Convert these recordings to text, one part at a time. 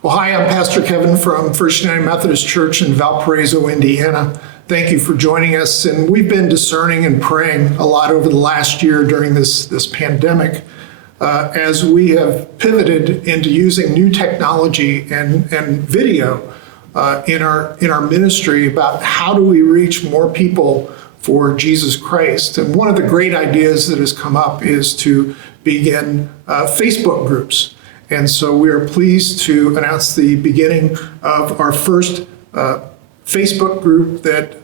Well, hi, I'm Pastor Kevin from First United Methodist Church in Valparaiso, Indiana. Thank you for joining us. And we've been discerning and praying a lot over the last year during this pandemic as we have pivoted into using new technology and video in our ministry about how do we reach more people for Jesus Christ. And one of the great ideas that has come up is to begin Facebook groups. And so we are pleased to announce the beginning of our first Facebook group that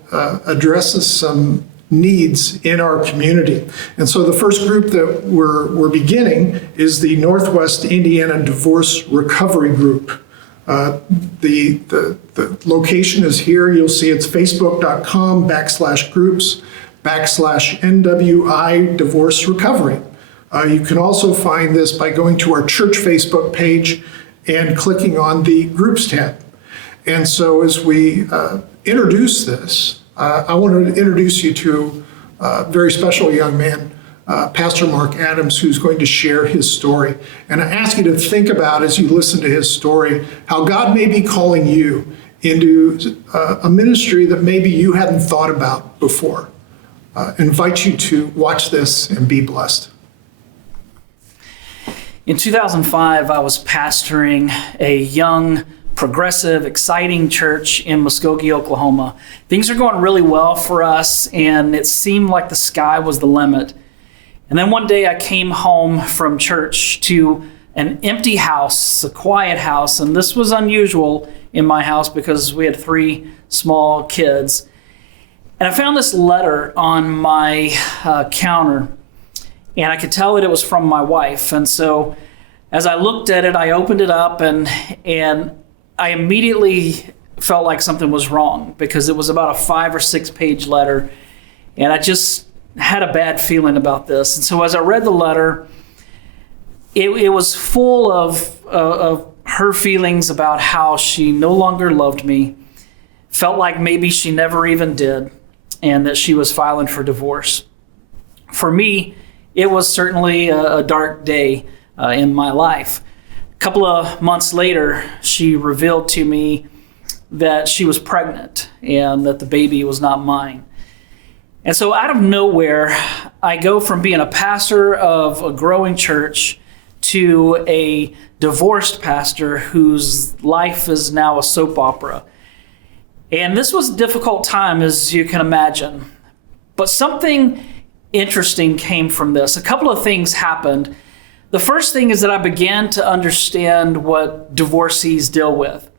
addresses some needs in our community. And so the first group that we're beginning is the Northwest Indiana Divorce Recovery Group. The location is here. You'll see it's facebook.com/groups/NWI Divorce Recovery. You can also find this by going to our church Facebook page and clicking on the Groups tab. And so as we introduce this, I want to introduce you to a very special young man, Pastor Mark Adams, who's going to share his story. And I ask you to think about, as you listen to his story, how God may be calling you into a ministry that maybe you hadn't thought about before. Invite you to watch this and be blessed. In 2005, I was pastoring a young, progressive, exciting church in Muskogee, Oklahoma. Things are going really well for us, and it seemed like the sky was the limit. And then one day I came home from church to an empty house, a quiet house, and this was unusual in my house because we had 3 small kids. And I found this letter on my counter, and I could tell that it was from my wife. And so as I looked at it, I opened it up, and I immediately felt like something was wrong because it was about a 5 or 6 page letter. And I just had a bad feeling about this. And so as I read the letter, it was full of her feelings about how she no longer loved me, felt like maybe she never even did, and that she was filing for divorce. For me, it was certainly a dark day in my life. A couple of months later, she revealed to me that she was pregnant and that the baby was not mine. And so out of nowhere, I go from being a pastor of a growing church to a divorced pastor whose life is now a soap opera. And this was a difficult time, as you can imagine. But something interesting came from this. A couple of things happened. The first thing is that I began to understand what divorcees deal with.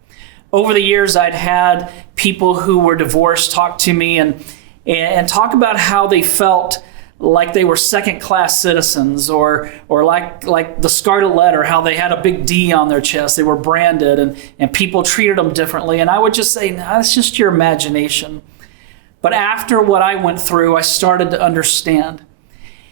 Over the years, I'd had people who were divorced talk to me and talk about how they felt like they were second-class citizens, or like the Scarlet Letter, how they had a big D on their chest. They were branded, and people treated them differently. And I would just say, no, that's just your imagination. But after what I went through, I started to understand.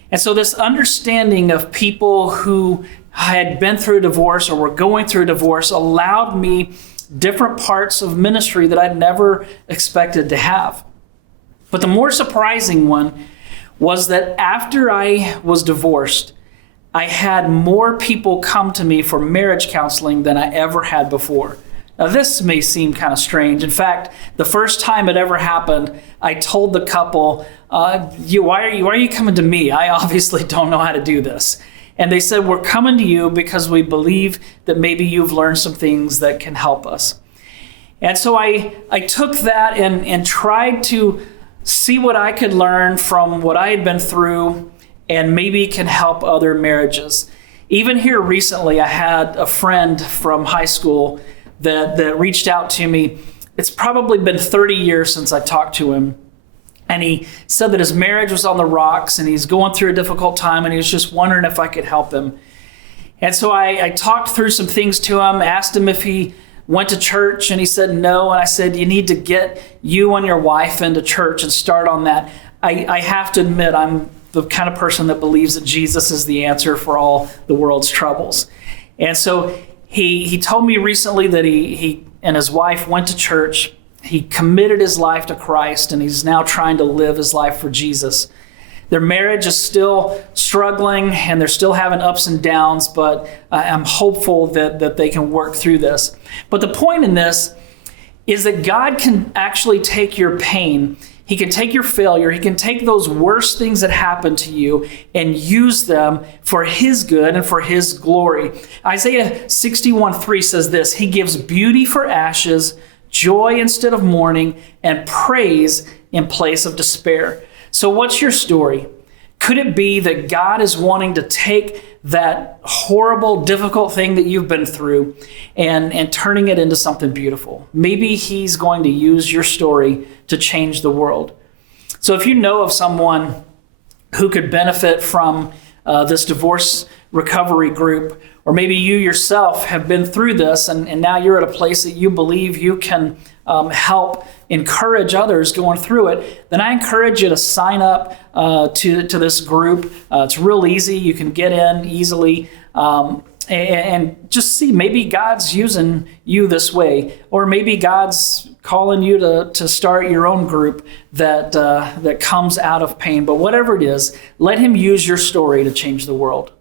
And so this understanding of people who had been through divorce or were going through divorce allowed me different parts of ministry that I'd never expected to have. But the more surprising one was that after I was divorced, I had more people come to me for marriage counseling than I ever had before. Now, this may seem kind of strange. In fact, the first time it ever happened, I told the couple, why are you coming to me? I obviously don't know how to do this. And they said, we're coming to you because we believe that maybe you've learned some things that can help us. And so I took that and tried to see what I could learn from what I had been through and maybe can help other marriages. Even here recently, I had a friend from high school that reached out to me. It's probably been 30 years since I talked to him. And he said that his marriage was on the rocks and he's going through a difficult time and he was just wondering if I could help him. And so I talked through some things to him, asked him if he went to church, and he said no. And I said, you need to get you and your wife into church and start on that. I have to admit, I'm the kind of person that believes that Jesus is the answer for all the world's troubles. And so he told me recently that he and his wife went to church. He committed his life to Christ, and he's now trying to live his life for Jesus. Their marriage is still struggling and they're still having ups and downs, but I'm hopeful that they can work through this. But the point in this is that God can actually take your pain. He can take your failure. He can take those worst things that happen to you and use them for His good and for His glory. Isaiah 61:3 says this, He gives beauty for ashes, joy instead of mourning, and praise in place of despair. So what's your story? Could it be that God is wanting to take that horrible, difficult thing that you've been through and turning it into something beautiful? Maybe He's going to use your story to change the world. So if you know of someone who could benefit from this divorce recovery group, or maybe you yourself have been through this and now you're at a place that you believe you can help encourage others going through it, then I encourage you to sign up to this group. It's real easy. You can get in easily and just see, maybe God's using you this way, or maybe God's calling you to start your own group that comes out of pain. But whatever it is, let Him use your story to change the world.